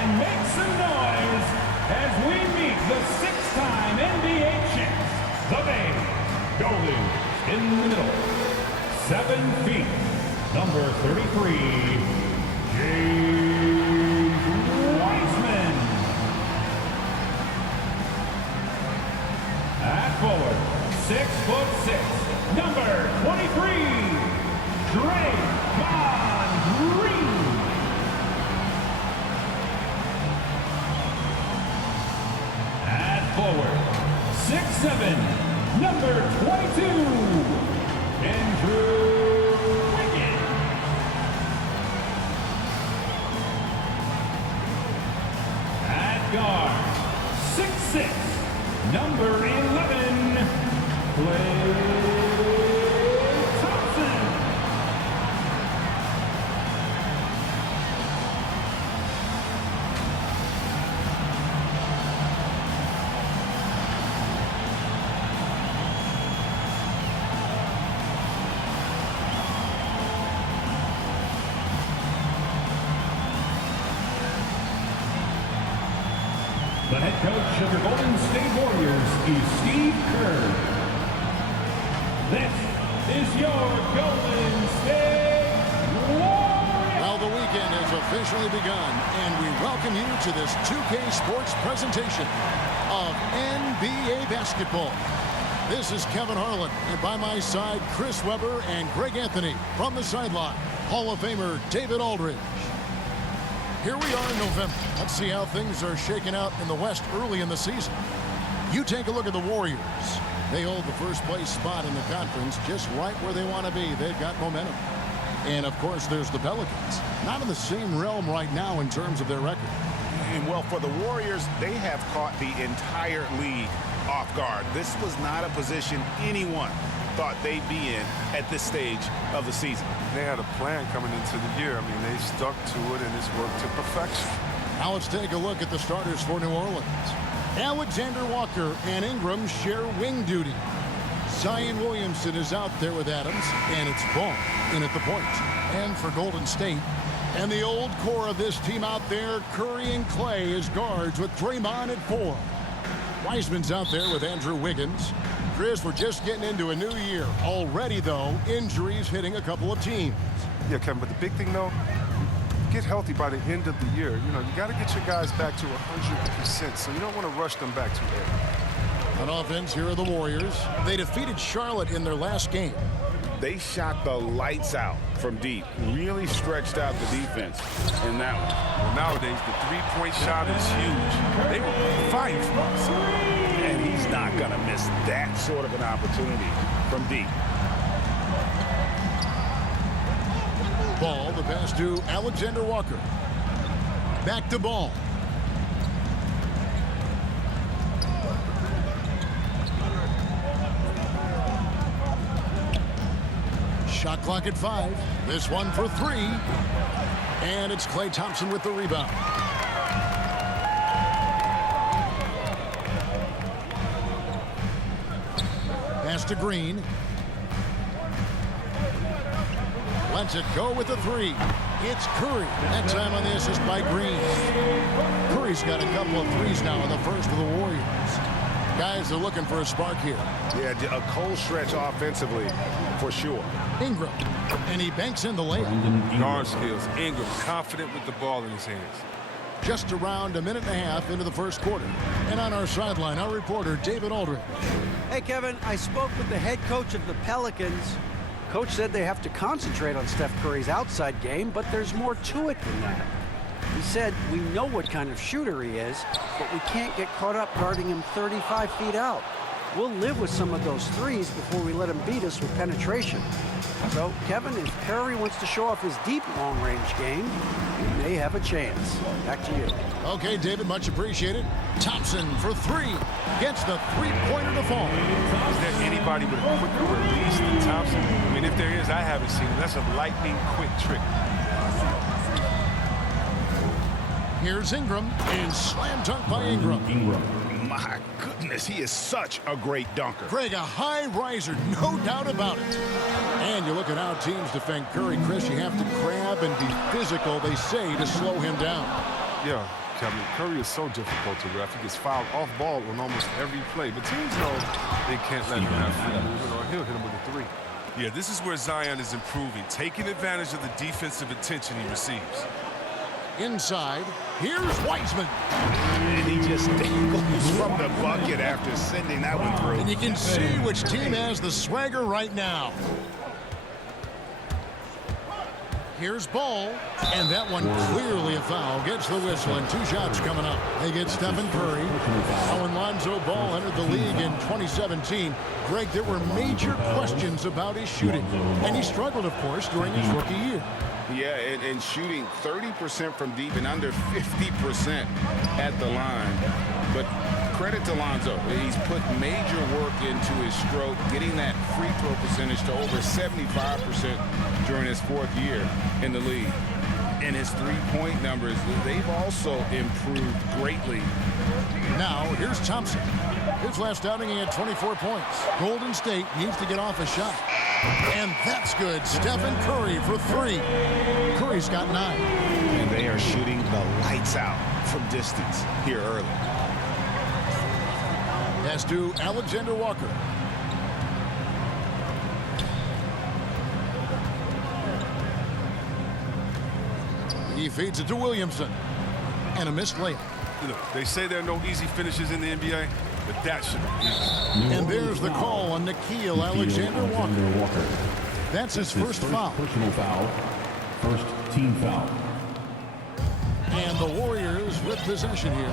and make some noise as we meet the six-time NBA champs, the Bay Golden in the middle. 7 feet, number 33, James Wiseman. At forward, 6'6", number 23, Draymond Green. At forward, 6'7", number 22, Andrew Wiggins. At guard, 6'6", number 11, Klay Thompson. The head coach of your Golden State Warriors is Steve Kerr. This is your Golden State Warriors. Well, the weekend has officially begun, and we welcome you to this 2K Sports presentation of NBA basketball. This is Kevin Harlan, and by my side, Chris Webber and Greg Anthony. From the sideline, Hall of Famer David Aldridge. Here we are in November. Let's see how things are shaking out in the West early in the season. You take a look at the Warriors. They hold the first place spot in the conference just right where they want to be. They've got momentum. And, of course, there's the Pelicans. Not in the same realm right now in terms of their record. And, well, for the Warriors, they have caught the entire league off guard. This was not a position anyone thought they'd be in at this stage of the season. They had a plan coming into the year. I mean, they stuck to it, and it's worked to perfection. Now let's take a look at the starters for New Orleans. Alexander Walker and Ingram share wing duty. Zion Williamson is out there with Adams, and it's Ball in at the point. And for Golden State, and the old core of this team out there, Curry and Klay as guards with Draymond at 4. Wiseman's out there with Andrew Wiggins. Chris, we're just getting into a new year. Already, though, injuries hitting a couple of teams. Yeah, Kevin, but the big thing, though, get healthy by the end of the year. You know, you got to get your guys back to 100%, so you don't want to rush them back too early. On offense, here are the Warriors. They defeated Charlotte in their last game. They shot the lights out from deep, really stretched out the defense in that one. Well, nowadays, the three-point shot is huge. They were fighting for us. And he's not going to miss that sort of an opportunity from deep. Ball, the pass to Alexander Walker. Back to Ball. Shot clock at 5. This one for 3. And it's Klay Thompson with the rebound. Pass to Green. Lets it go with the 3. It's Curry. That time on the assist by Green. Curry's got a couple of threes now in the first of the Warriors. Guys are looking for a spark here. Yeah, a cold stretch offensively for sure. Ingram. And he banks in the layup. Guard skills. Ingram confident with the ball in his hands. Just around a minute and a half into the first quarter. And on our sideline, our reporter, David Aldridge. Hey, Kevin, I spoke with the head coach of the Pelicans. Coach said they have to concentrate on Steph Curry's outside game, but there's more to it than that. He said, we know what kind of shooter he is, but we can't get caught up guarding him 35 feet out. We'll live with some of those threes before we let him beat us with penetration. So, Kevin, if Curry wants to show off his deep long-range game, he may have a chance. Back to you. Okay, David, much appreciated. Thompson for 3. Gets the three-pointer to fall. Is there anybody with a quicker release than Thompson? I mean, if there is, I haven't seen it. That's a lightning-quick trick. Here's Ingram, and slam dunk by Ingram. My goodness, he is such a great dunker. Greg, a high riser, no doubt about it. And you look at how teams defend Curry, Chris, you have to grab and be physical, they say, to slow him down. Yeah, Kevin. Curry is so difficult to ref. He gets fouled off ball on almost every play. But teams know they can't let him have free movement or he'll hit him with a three. Yeah, this is where Zion is improving, taking advantage of the defensive attention he receives. Inside, here's Wiseman. And he just dangles from the bucket after sending that one through. And you can see which team has the swagger right now. Here's Ball, and that one clearly a foul. Gets the whistle, and 2 shots coming up. They get Stephen Curry. Now when Lonzo Ball entered the league in 2017, Greg, there were major questions about his shooting. And he struggled, of course, during his rookie year. Yeah, and shooting 30% from deep and under 50% at the line. But credit to Lonzo. He's put major work into his stroke, getting that free throw percentage to over 75% during his 4th year in the league. And his three-point numbers, they've also improved greatly. Now, here's Thompson. His last outing, he had 24 points. Golden State needs to get off a shot. And that's good. Stephen Curry for 3. Curry's got 9. And they are shooting the lights out from distance here early. Pass to Alexander Walker. He feeds it to Williamson. And a missed layup. You know, they say there are no easy finishes in the NBA, but that should be easy. And there's the call on Nickeil Alexander Walker. That's his first foul. Personal foul. First team foul. And the Warriors with possession here.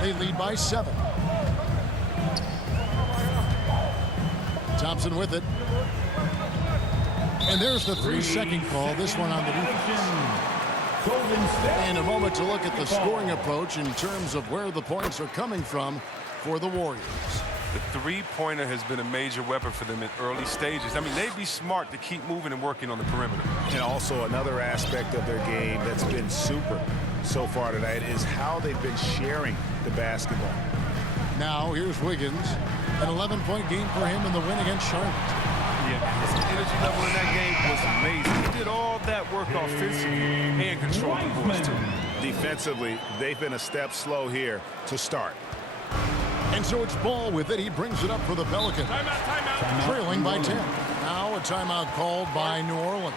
They lead by 7. Thompson with it. And there's the 3-second call. This one on the defense. And a moment to look at the scoring approach in terms of where the points are coming from for the Warriors. The three-pointer has been a major weapon for them in early stages. I mean, they'd be smart to keep moving and working on the perimeter. And also another aspect of their game that's been super so far tonight is how they've been sharing the basketball. Now here's Wiggins. An 11-point game for him in the win against Charlotte. Yeah, his energy level in that game was amazing. He did all that work offensively and controlled the boards, too. Defensively, they've been a step slow here to start. And so it's Ball with it. He brings it up for the Pelicans. Timeout. Trailing by 10. Now a timeout called by New Orleans.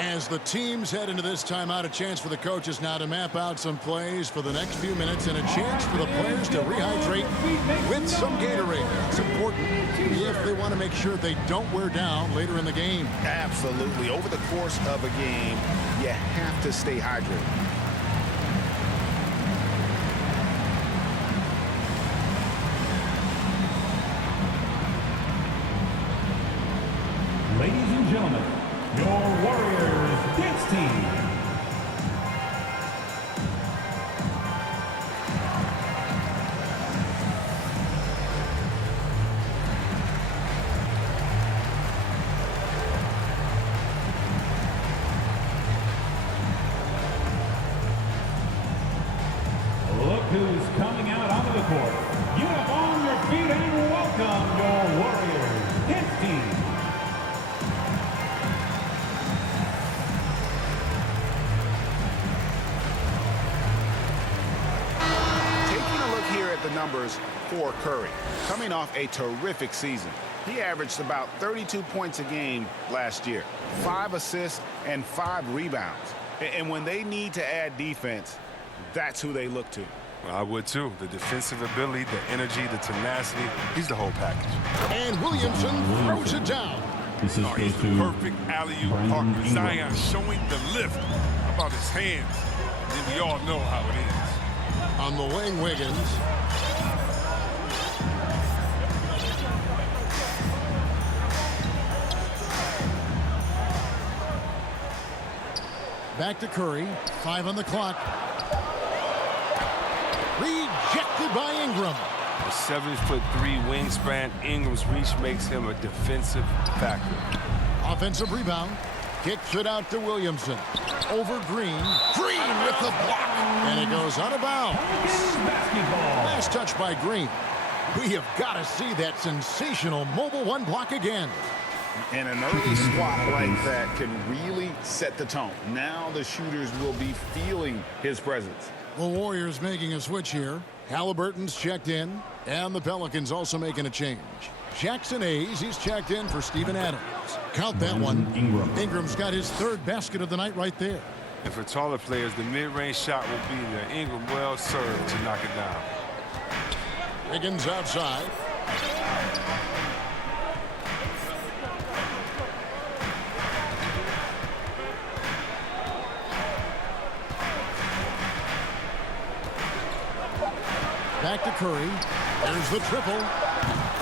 As the teams head into this timeout, a chance for the coaches now to map out some plays for the next few minutes and a chance for the players to rehydrate with some Gatorade. It's important if they want to make sure they don't wear down later in the game. Absolutely. Over the course of a game, you have to stay hydrated. Ladies and gentlemen, your Warriors dance team. Look who's coming out onto the court. Get up on your feet and welcome your Warriors dance team. The numbers for Curry. Coming off a terrific season. He averaged about 32 points a game last year, 5 assists and 5 rebounds. And when they need to add defense, that's who they look to. Well, I would too. The defensive ability, the energy, the tenacity. He's the whole package. And Williamson throws it down. This is He's the perfect alley-oop partner. Zion showing the lift. How about his hands? And we all know how it is. On the wing, Wiggins. Back to Curry. 5 on the clock. Rejected by Ingram. A 7'3" wingspan. Ingram's reach makes him a defensive factor. Offensive rebound. Kicks it out to Williamson. Over Green. Green with the block. And it goes out of bounds. Last touch by Green. We have got to see that sensational mobile one block again. And an early swat like that can really set the tone. Now the shooters will be feeling his presence. The Warriors making a switch here. Halliburton's checked in, and the Pelicans also making a change. Jackson Hayes, he's checked in for Steven Adams. Count that one. Ingram's got his third basket of the night right there. And for taller players, the mid-range shot will be there. Ingram well served to knock it down. Wiggins outside. Back to Curry. There's the triple.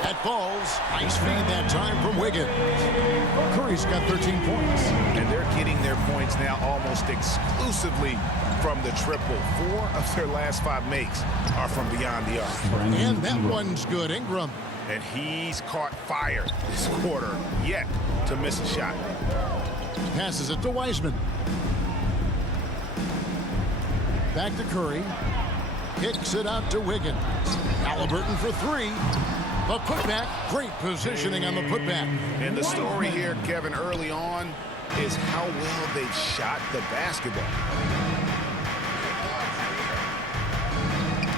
That falls. Nice feed that time from Wiggins. Curry's got 13 points. And they're getting their points now almost exclusively from the triple. 4 of their last 5 makes are from beyond the arc. And that one's good. Ingram. And he's caught fire this quarter yet to miss a shot. Passes it to Wiseman. Back to Curry. Kicks it out to Wiggins. Halliburton for 3. The putback. Great positioning on the putback. And the story here, Kevin, early on is how well they've shot the basketball.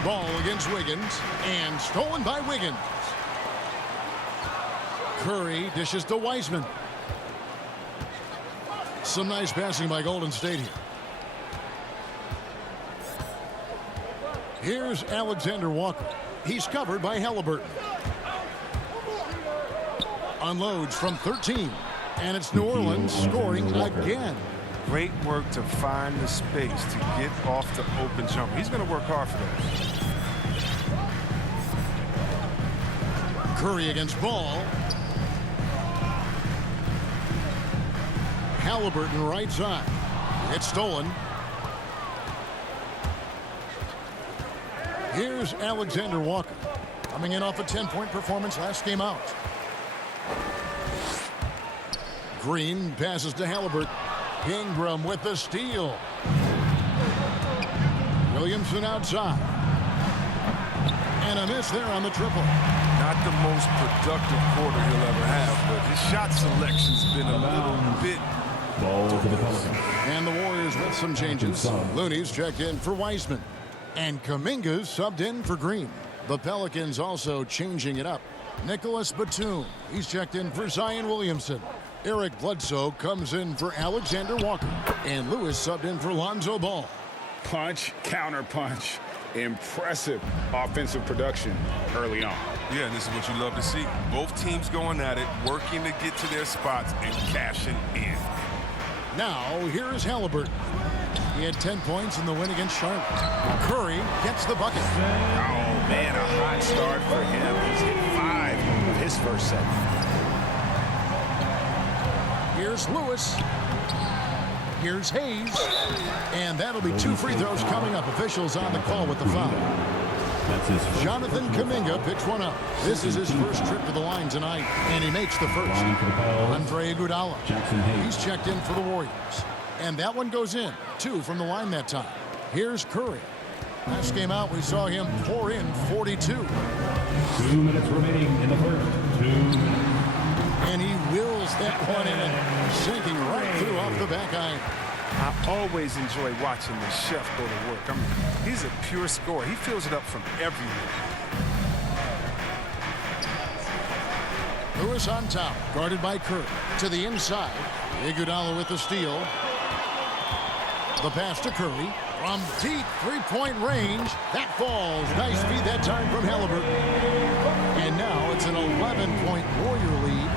Ball against Wiggins. And stolen by Wiggins. Curry dishes to Wiseman. Some nice passing by Golden State here. Here's Alexander Walker. He's covered by Halliburton. Unloads from 13. And it's New Orleans scoring again. Great work to find the space to get off the open jumper. He's going to work hard for that. Curry against Ball. Halliburton right side. It's stolen. Here's Alexander Walker, coming in off a 10-point performance last game out. Green passes to Halliburton. Ingram with the steal. Williamson outside. And a miss there on the triple. Not the most productive quarter he'll ever have, but his shot selection's been a little bit. And the Warriors with some changes. Looney's checked in for Wiseman. And Kuminga's subbed in for Green. The Pelicans also changing it up. Nicholas Batum, he's checked in for Zion Williamson. Eric Bledsoe comes in for Alexander Walker. And Lewis subbed in for Lonzo Ball. Punch, counter punch. Impressive offensive production early on. Yeah, and this is what you love to see. Both teams going at it, working to get to their spots and cashing in. Now, here is Halliburton. He had 10 points in the win against Charlotte. Curry gets the bucket. Oh, man, a hot start for him. He's hit 5 of his first set. Here's Lewis. Here's Hayes. And that'll be 2 free throws coming up. Officials on the call with the foul. Jonathan Kuminga picks one up. This is his first trip to the line tonight, and he makes the first. Andre Iguodala. He's checked in for the Warriors. And that one goes in. 2 from the line that time. Here's Curry. Last game out, we saw him pour in 42. 2 minutes remaining in the first. 2 minutes. And he wills that one in, sinking right through off the back iron. I always enjoy watching the chef go to work. I mean, he's a pure scorer. He fills it up from everywhere. Lewis on top, guarded by Curry. To the inside, Iguodala with the steal. The pass to Curry. From deep three-point range, that falls. Nice feed that time from Halliburton. And now it's an 11-point Warrior lead.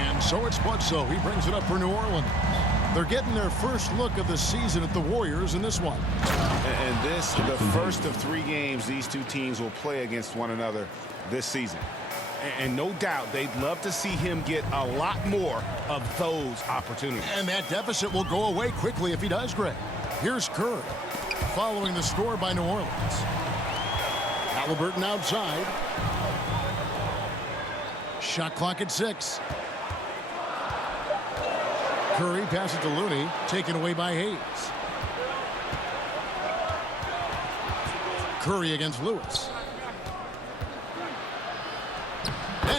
And so it's Bledsoe. He brings it up for New Orleans. They're getting their first look of the season at the Warriors in this one. And this, the first of 3 games these two teams will play against one another this season. And no doubt they'd love to see him get a lot more of those opportunities. And that deficit will go away quickly if he does, Greg. Here's Curry, following the score by New Orleans. Halliburton outside. Shot clock at 6. Curry passes to Looney, taken away by Hayes. Curry against Lewis.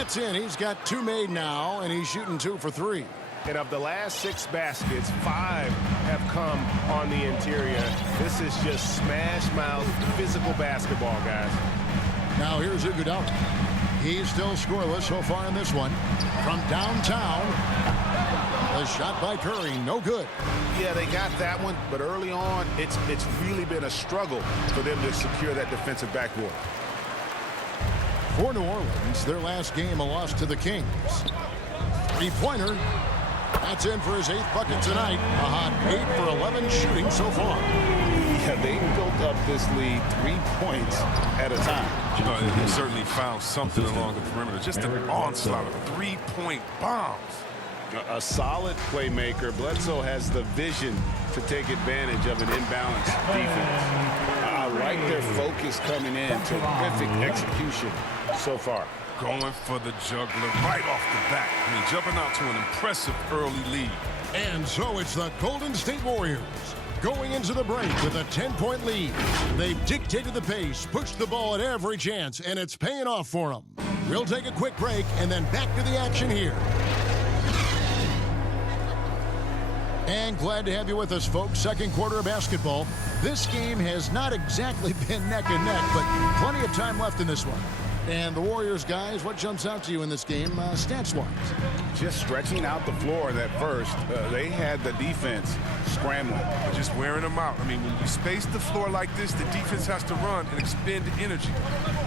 That's in. He's got 2 made now, and he's shooting 2 for 3. And of the last 6 baskets, 5 have come on the interior. This is just smash mouth physical basketball, guys. Now here's Iguodala. He's still scoreless so far in this one. From downtown, a shot by Curry, no good. Yeah, they got that one, but early on, it's really been a struggle for them to secure that defensive backboard. For New Orleans, their last game, a loss to the Kings. 3-pointer. That's in for his 8th bucket tonight. A hot 8 for 11 shooting so far. Yeah, they built up this lead 3 points at a time. They certainly found something along the perimeter. Just an onslaught of 3-point bombs. A solid playmaker. Bledsoe has the vision to take advantage of an imbalanced defense. I like their focus coming in. Terrific execution so far. Going for the juggler right off the bat. I mean, jumping out to an impressive early lead. And so it's the Golden State Warriors going into the break with a 10-point lead. They've dictated the pace, pushed the ball at every chance, and it's paying off for them. We'll take a quick break and then back to the action here. And glad to have you with us, folks. Second quarter of basketball. This game has not exactly been neck and neck, but plenty of time left in this one. And the Warriors, guys, what jumps out to you in this game, stats-wise? Just stretching out the floor that first. They had the defense scrambling. Just wearing them out. I mean, when you space the floor like this, the defense has to run and expend energy.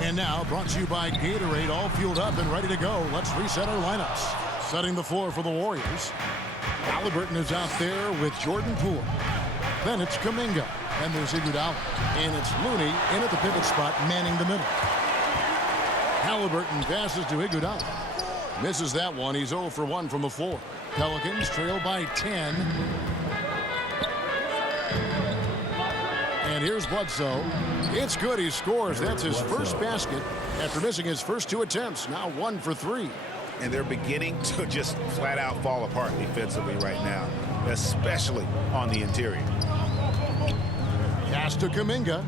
And now, brought to you by Gatorade, all fueled up and ready to go. Let's reset our lineups. Setting the floor for the Warriors. Halliburton is out there with Jordan Poole. Then it's Kuminga. And there's Iguodala. And it's Looney in at the pivot spot, manning the middle. Halliburton passes to Iguodala. Misses that one. He's 0 for 1 from the floor. Pelicans trail by 10. And here's Bledsoe. It's good. He scores. That's his first basket after missing his first 2 attempts. Now 1 for 3. And they're beginning to just flat out fall apart defensively right now, especially on the interior. Pass to Kuminga.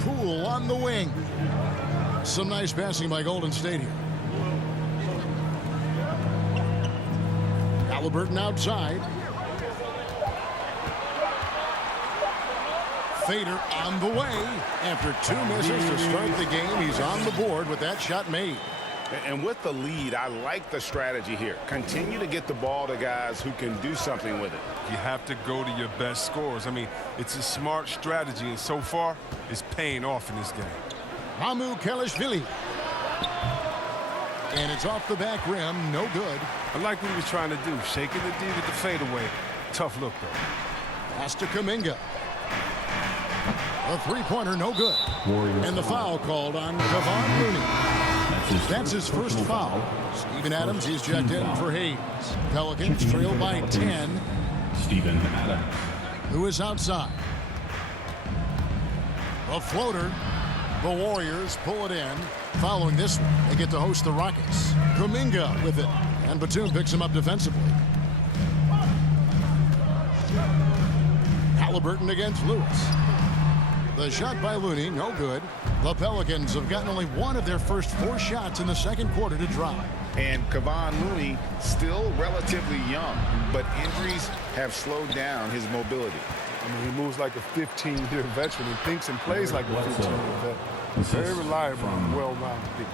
Poole on the wing. Some nice passing by Golden State here. Halliburton outside. Fader on the way. After 2 misses to start the game, he's on the board with that shot made. And with the lead, I like the strategy here. Continue to get the ball to guys who can do something with it. You have to go to your best scorers. I mean, it's a smart strategy, and so far, it's paying off in this game. Hamu Kelishvili. And it's off the back rim. No good. I like what he was trying to do. Shaking the D with the fadeaway. Tough look, though. Pass to Kuminga. A 3-pointer, no good. And the foul called on Kevon Looney. That's his first foul. Steven Adams, he's checked in for Hayes. Pelicans trail by 10. Steven Adams. Who is outside. A floater. The Warriors pull it in. Following this one, they get to host the Rockets. Kuminga with it. And Batum picks him up defensively. Halliburton against Lewis. The shot by Looney, no good. The Pelicans have gotten only 1 of their first 4 shots in the second quarter to drop. And Kevon Looney still relatively young, but injuries have slowed down his mobility. I mean, he moves like a 15-year veteran and thinks and plays like a 15-year veteran. Very reliable, well-rounded.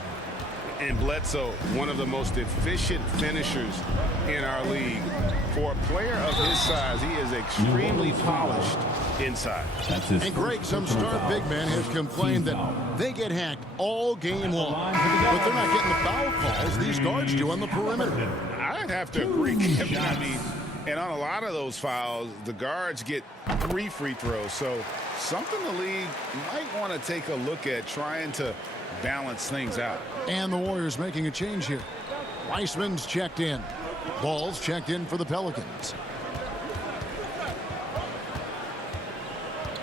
And Bledsoe, one of the most efficient finishers in our league. For a player of his size, he is extremely polished inside. And Greg, some star big men have complained that they get hacked all game long. But they're not getting the foul calls these guards do on the perimeter. I'd have to agree, Kevin. I mean, and on a lot of those fouls, the guards get 3 free throws. So something the league might want to take a look at, trying to balance things out. And the Warriors making a change here. Weissman's checked in. Ball's checked in for the Pelicans.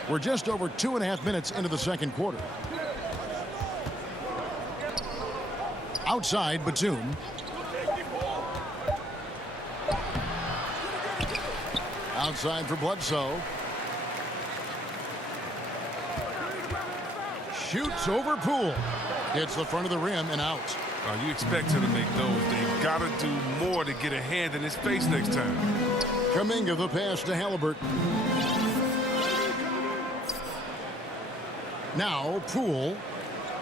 We're just over 2.5 minutes into the second quarter. Outside, Batum. Outside for Bledsoe. Shoots over Poole. Hits the front of the rim and out. You expect him to make those. They got to do more to get a hand in his face next time. Kuminga the pass to Halliburton. Now Poole.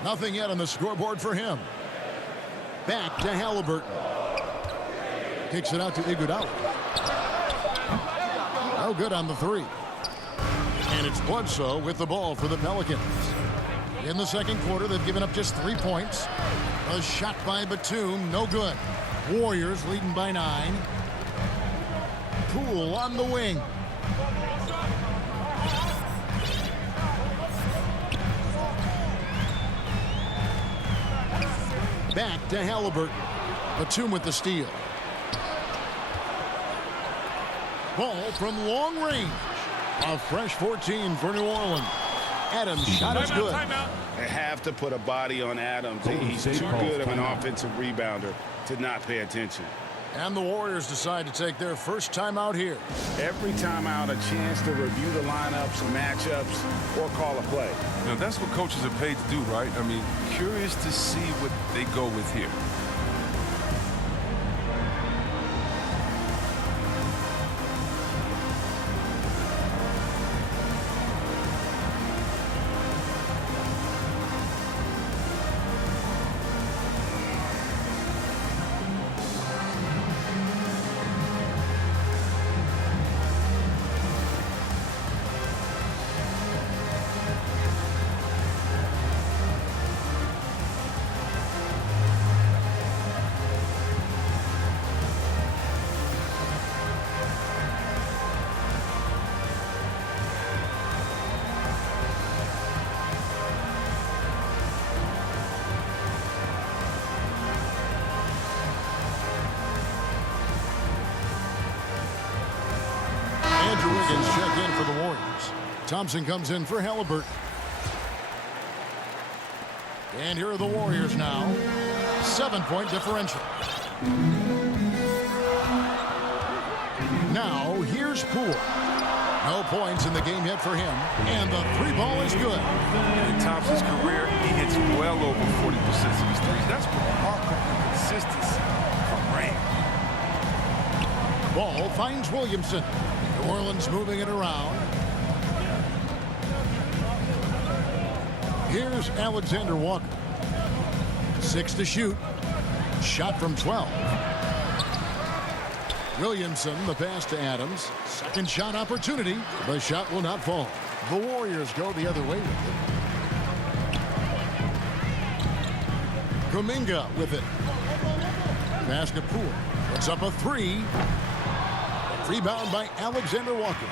Nothing yet on the scoreboard for him. Back to Halliburton. Kicks it out to Iguodala. No good on the three. And it's Bledsoe with the ball for the Pelicans. In the second quarter, they've given up just 3 points. A shot by Batum, no good. Warriors leading by 9. Poole on the wing. Back to Halliburton. Batum with the steal. Ball from long range. A fresh 14 for New Orleans. Adams' shot is good. They have to put a body on Adams. He's too good of an offensive rebounder to not pay attention. And the Warriors decide to take their first timeout here. Every timeout, a chance to review the lineups, matchups, or call a play. You know, that's what coaches are paid to do, right? I mean, curious to see what they go with here. Check in for the Warriors. Thompson comes in for Halliburton. And here are the Warriors now. 7-point differential. Now here's Poole. No points in the game yet for him. And the three ball is good. In Thompson's career, he hits well over 40% of his threes. That's remarkable consistency from range. Ball finds Williamson. New Orleans moving it around. Here's Alexander Walker. 6 to shoot. Shot from 12. Williamson, the pass to Adams. Second shot opportunity. The shot will not fall. The Warriors go the other way with it. Kuminga with it. Pass to Poole. Puts up a three. Rebound by Alexander Walker.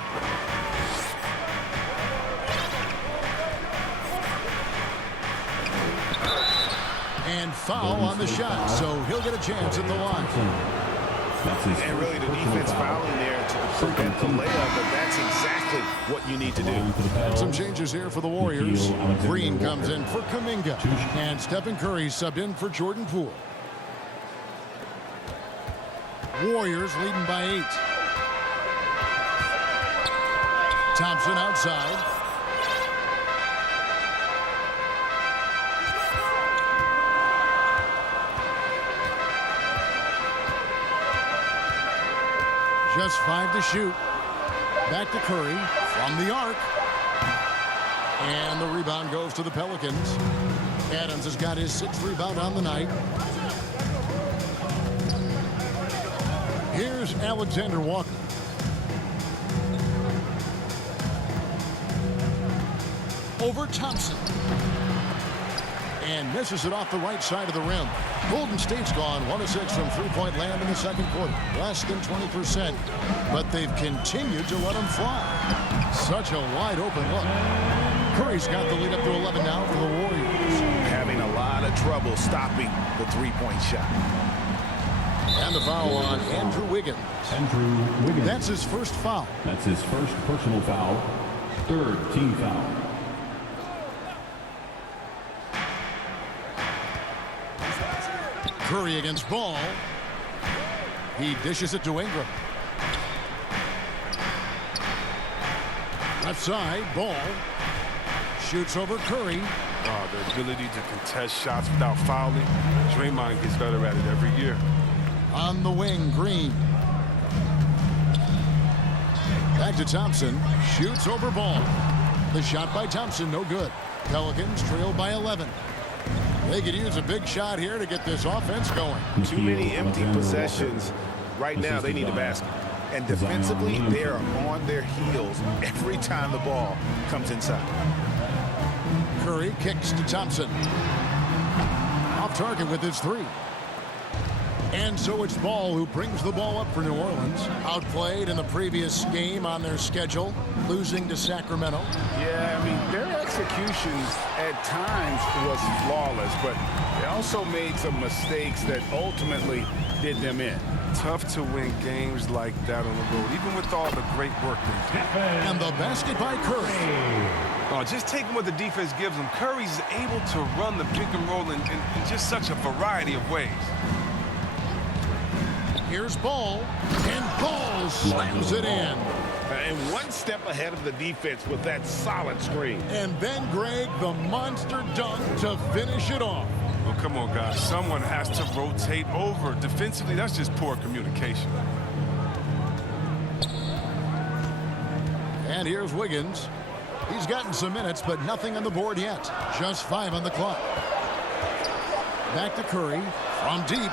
And foul on the shot, so he'll get a chance at the line. And really the defense fouling there to prevent the layup, but that's exactly what you need to do. And some changes here for the Warriors. Green comes in for Kuminga. And Stephen Curry subbed in for Jordan Poole. Warriors leading by 8. Thompson outside. Just 5 to shoot. Back to Curry from the arc. And the rebound goes to the Pelicans. Adams has got his 6th rebound on the night. Here's Alexander Walker. Over Thompson. And misses it off the right side of the rim. Golden State's gone 1 of 6 from three-point land in the second quarter. Less than 20%. But they've continued to let them fly. Such a wide open look. Curry's got the lead up to 11 now for the Warriors. Having a lot of trouble stopping the three-point shot. And the foul on Andrew Wiggins. Andrew Wiggins. That's his first foul. That's his first personal foul. 3rd team foul. Curry against Ball. He dishes it to Ingram. Left side, Ball. Shoots over Curry. The ability to contest shots without fouling. Draymond gets better at it every year. On the wing, Green. Back to Thompson. Shoots over Ball. The shot by Thompson, no good. Pelicans trail by 11. They could use a big shot here to get this offense going. Too many empty possessions. Right now, they need a basket. And defensively, they are on their heels every time the ball comes inside. Curry kicks to Thompson. Off target with his three. And so it's Ball who brings the ball up for New Orleans. Outplayed in the previous game on their schedule, losing to Sacramento. Yeah, I mean, their executions at times was flawless, but they also made some mistakes that ultimately did them in. Tough to win games like that on the road, even with all the great work they do. And the basket by Curry. Oh, just taking what the defense gives him. Curry's able to run the pick and roll in just such a variety of ways. Here's Ball, and Ball slams it in. And one step ahead of the defense with that solid screen. And then Greg, the monster dunk to finish it off. Well, come on, guys. Someone has to rotate over. Defensively, that's just poor communication. And here's Wiggins. He's gotten some minutes, but nothing on the board yet. Just 5 on the clock. Back to Curry from deep.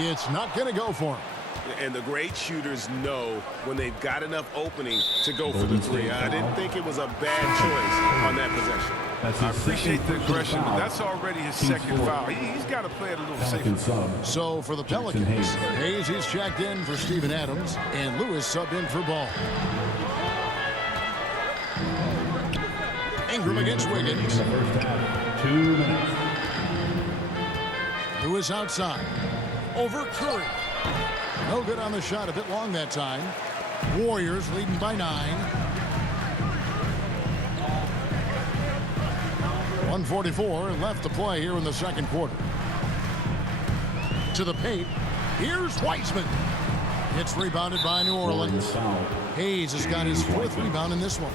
It's not going to go for him. And the great shooters know when they've got enough opening to go for the three. I didn't think it was a bad choice on that possession. I appreciate the aggression, but that's already his second foul. He's got to play it a little safer. So for the Pelicans, Hayes is checked in for Steven Adams, and Lewis subbed in for Ball. Ingram against Wiggins. 2 minutes. Lewis outside. Over Curry. No good on the shot, a bit long that time. Warriors leading by 9. 1:44 left to play here in the second quarter. To the paint. Here's Wiseman. It's rebounded by New Orleans. Hayes has got his 4th rebound in this one.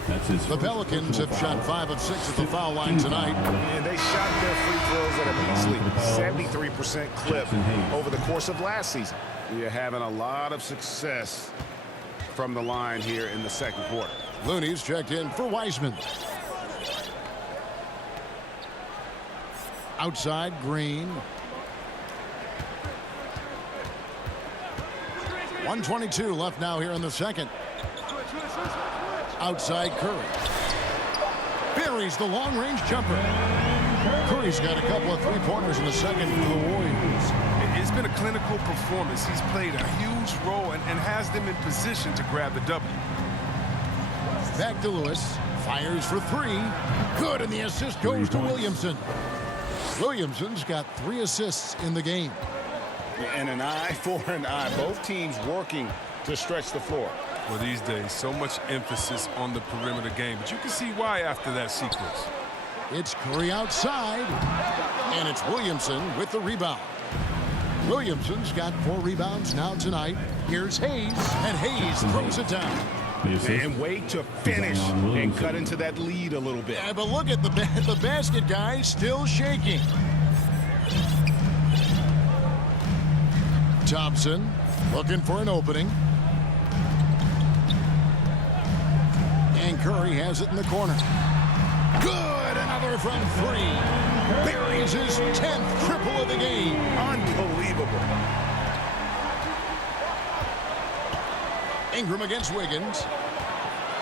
The Pelicans have shot 5 of 6 at the foul line tonight. And they shot their free throws at a measly 73% clip over the course of last season. You're having a lot of success from the line here in the second quarter. Looney's checked in for Wiseman. Outside, Green. 1:22 left now here in the second. Outside, Curry. Buries the long-range jumper. Curry's got a couple of three-pointers in the second for the Warriors. It's been a clinical performance. He's played a huge role and has them in position to grab the W. Back to Lewis. Fires for 3. Good, and the assist goes to Williamson. Williamson's got 3 assists in the game. And an eye for an eye. Both teams working to stretch the floor. Well, these days, so much emphasis on the perimeter game, but you can see why after that sequence. It's Curry outside, and it's Williamson with the rebound. Williamson's got 4 rebounds now tonight. Here's Hayes, and Hayes throws it down. And wait to finish and cut into that lead a little bit. Yeah, but look at the basket, guys, still shaking. Thompson looking for an opening. And Curry has it in the corner. Good, another from 3. Buries his 10th triple of the game. Unbelievable. Ingram against Wiggins.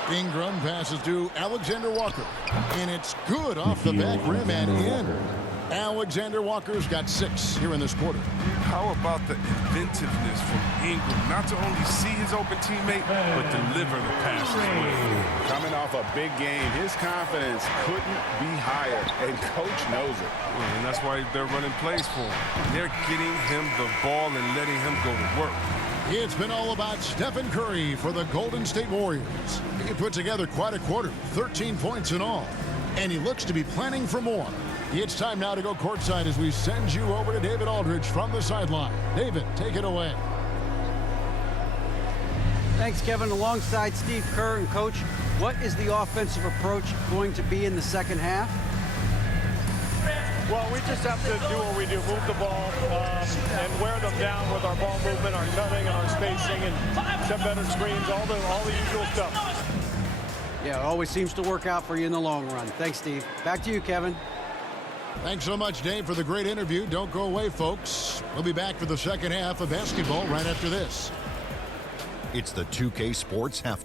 Ingram passes to Alexander Walker. And it's good off the back rim and in. Alexander Walker's got 6 here in this quarter. How about the inventiveness from Ingram? Not to only see his open teammate, but deliver the pass as well. Coming off a big game, his confidence couldn't be higher, and coach knows it. And that's why they're running plays for him. They're getting him the ball and letting him go to work. It's been all about Stephen Curry for the Golden State Warriors. He put together quite a quarter, 13 points in all, and he looks to be planning for more. It's time now to go courtside as we send you over to David Aldridge from the sideline. David, take it away. Thanks, Kevin. Alongside Steve Kerr and Coach, What is the offensive approach going to be in the second half? Well, we just have to do what we do, move the ball and wear them down with our ball movement, our cutting, and our spacing, and set better screens, all the usual stuff. Yeah, it always seems to work out for you in the long run. Thanks, Steve. Back to you, Kevin. Thanks so much, Dave, for the great interview. Don't go away, folks. We'll be back for the second half of basketball right after this. It's the 2K Sports Half.